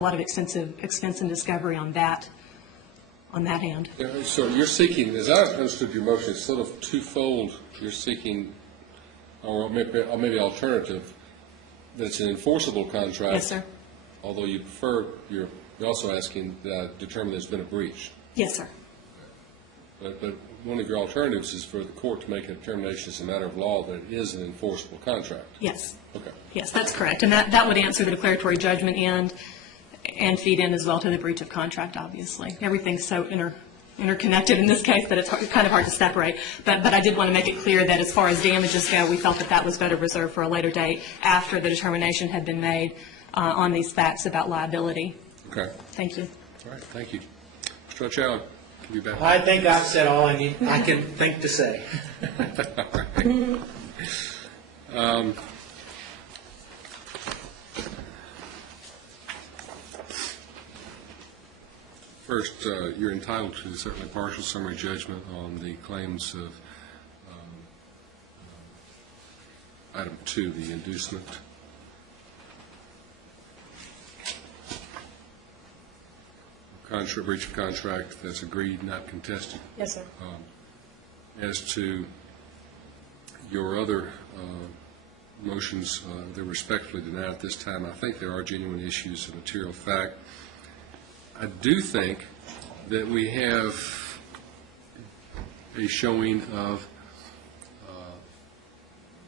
a lot of expense and discovery on that hand. Yeah, so you're seeking, as I understood your motion, it's sort of twofold. You're seeking, or maybe alternative, that it's an enforceable contract. Yes, sir. Although you prefer, you're also asking to determine there's been a breach. Yes, sir. But one of your alternatives is for the court to make a determination as a matter of law that it is an enforceable contract. Yes. Okay. Yes, that's correct. And that would answer the declaratory judgment and feed in as well to the breach of contract, obviously. Everything's so interconnected in this case that it's kind of hard to separate. But I did want to make it clear that as far as damages go, we felt that was better reserved for a later date after the determination had been made on these facts about liability. Okay. Thank you. All right. Thank you. Mr. O'Challen, can you be back? I think I've said all I can think to say. First, you're entitled to certainly partial summary judgment on the claims of item 2, the inducement. Breach of contract that's agreed, not contested. Yes, sir. As to your other motions, they're respectfully denied at this time. I think there are genuine issues of material fact. I do think that we have a showing of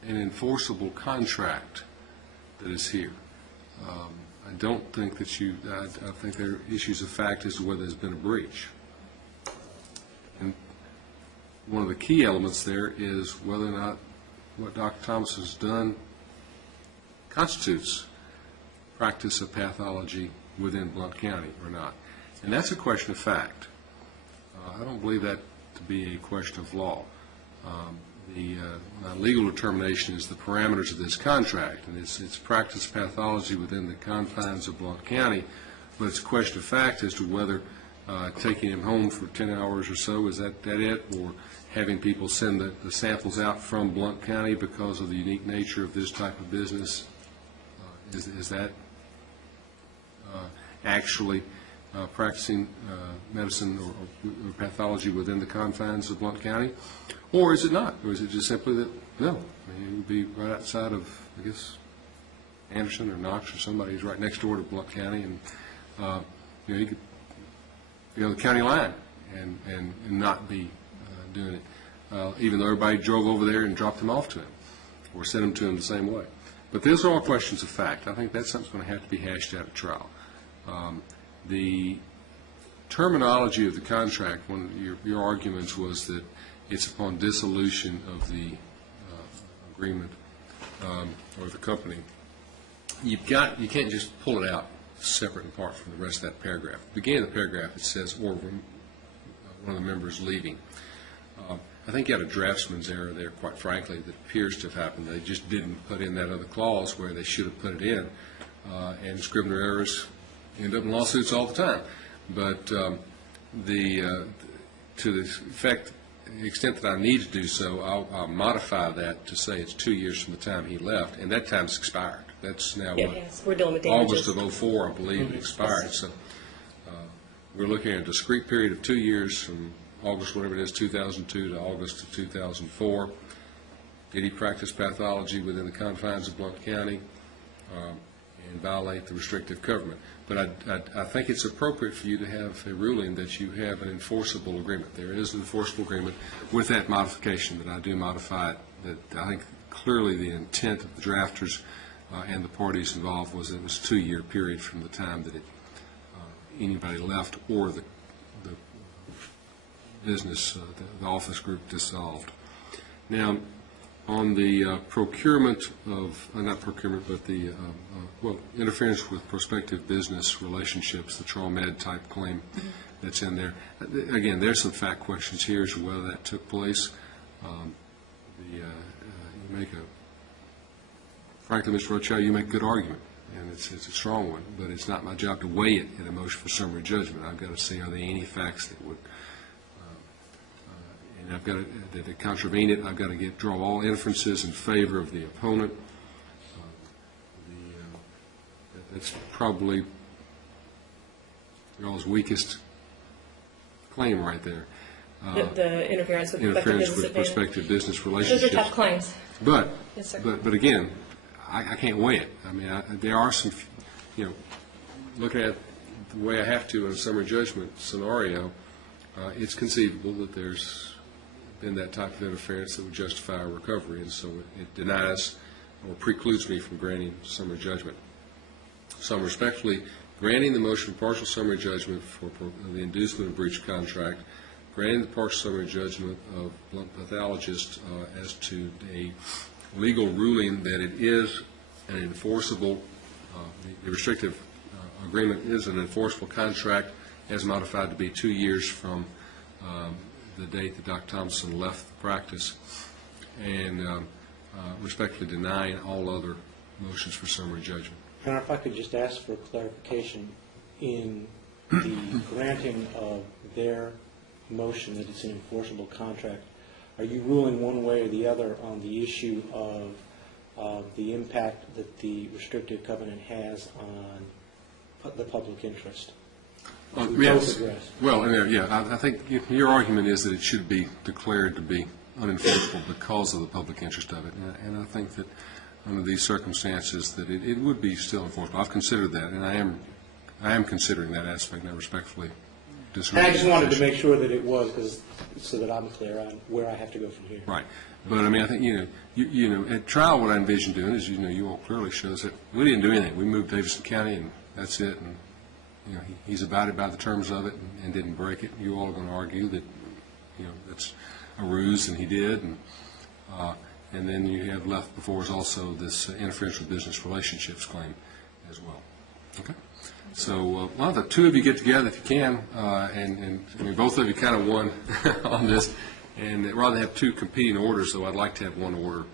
an enforceable contract that is here. I don't think that I think there are issues of fact as to whether there's been a breach. And one of the key elements there is whether or not what Dr. Thomas has done constitutes practice of pathology within Blount County or not. And that's a question of fact. I don't believe that to be a question of law. The legal determination is the parameters of this contract, and it's practice pathology within the confines of Blount County, but it's a question of fact as to whether taking him home for 10 hours or so, is that it, or having people send the samples out from Blount County because of the unique nature of this type of business, is that actually practicing medicine or pathology within the confines of Blount County? Or is it not? Or is it just simply that, no, it would be right outside of, I guess, Anderson or Knox or somebody who's right next door to Blount County, and he could be on the county line and not be doing it, even though everybody drove over there and dropped him off to him or sent him to him the same way. But those are all questions of fact. I think that's something that's going to have to be hashed out at trial. The terminology of the contract, one of your arguments was that it's upon dissolution of the agreement or the company. You can't just pull it out separate and apart from the rest of that paragraph. At the beginning of the paragraph it says, or one of the members leaving. I think you had a draftsman's error there, quite frankly, that appears to have happened. They just didn't put in that other clause where they should have put it in, and Scribner errors end up in lawsuits all the time. But to the extent that I need to do so, I'll modify that to say it's 2 years from the time he left, and that time's expired. That's now Yes, we're dealing with damages. August of 2004, I believe, it expired. So we're looking at a discrete period of 2 years from August, whatever it is, 2002 to August of 2004. Did he practice pathology within the confines of Blount County and violate the restrictive covenant? But I think it's appropriate for you to have a ruling that you have an enforceable agreement. There is an enforceable agreement with that modification, that I do modify it, that I think clearly the intent of the drafters and the parties involved was that it was a 2-year period from the time that anybody left or the business, the office group dissolved. Now, on the procurement of, not procurement, but the, interference with prospective business relationships, the TrawMed type claim that's in there. Again, there's some fact questions here as to whether that took place. You make frankly, Mr. Rothschild, you make a good argument, and it's a strong one, but it's not my job to weigh it in a motion for summary judgment. I've got to see, are there any facts that would, and I've got to, that contravene it. I've got to draw all inferences in favor of the opponent. That's probably y'all's weakest claim right there. The interference with Interference with prospective business Those relationships. are tough claims. But, Yes, sir. but again, I can't weigh it. I mean, there are some, looking at the way I have to in a summary judgment scenario, it's conceivable that there's been that type of interference that would justify a recovery, and so it denies or precludes me from granting summary judgment. So I'm respectfully granting the motion for partial summary judgment for the inducement of breach of contract, granting the partial summary judgment of blunt pathologist as to a legal ruling that it is an enforceable, the restrictive agreement is an enforceable contract as modified to be 2 years from the date that Dr. Thompson left the practice, and respectfully denying all other motions for summary judgment. Your Honor, if I could just ask for clarification in the granting of their motion that it's an enforceable contract, are you ruling one way or the other on the issue of the impact that the restrictive covenant has on the public interest? Yes. Both address. Well, yeah, I think your argument is that it should be declared to be unenforceable because of the public interest of it, and I think that under these circumstances that it would be still enforceable. I've considered that, and I am considering that aspect, and I respectfully disagree. And I just wanted to make sure that it was, so that I'm clear on where I have to go from here. Right. But, I mean, I think, at trial, what I envision doing is, you all clearly shows that we didn't do anything. We moved Davidson County, and that's it, and, he's abided by the terms of it and didn't break it. You all are going to argue that, that's a ruse, and he did, and then you have left before us also this interference with business relationships claim as well. Okay? So why don't the two of you get together if you can, and I mean, both of you kind of won on this, and rather than have two competing orders, though, I'd like to have one order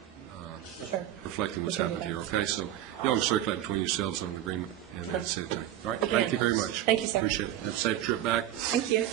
reflecting what's happened here, okay? So y'all can circulate between yourselves on an agreement and then send it to me. All right? Thank you very much. Thank you, sir. Appreciate it. Have a safe trip back. Thank you.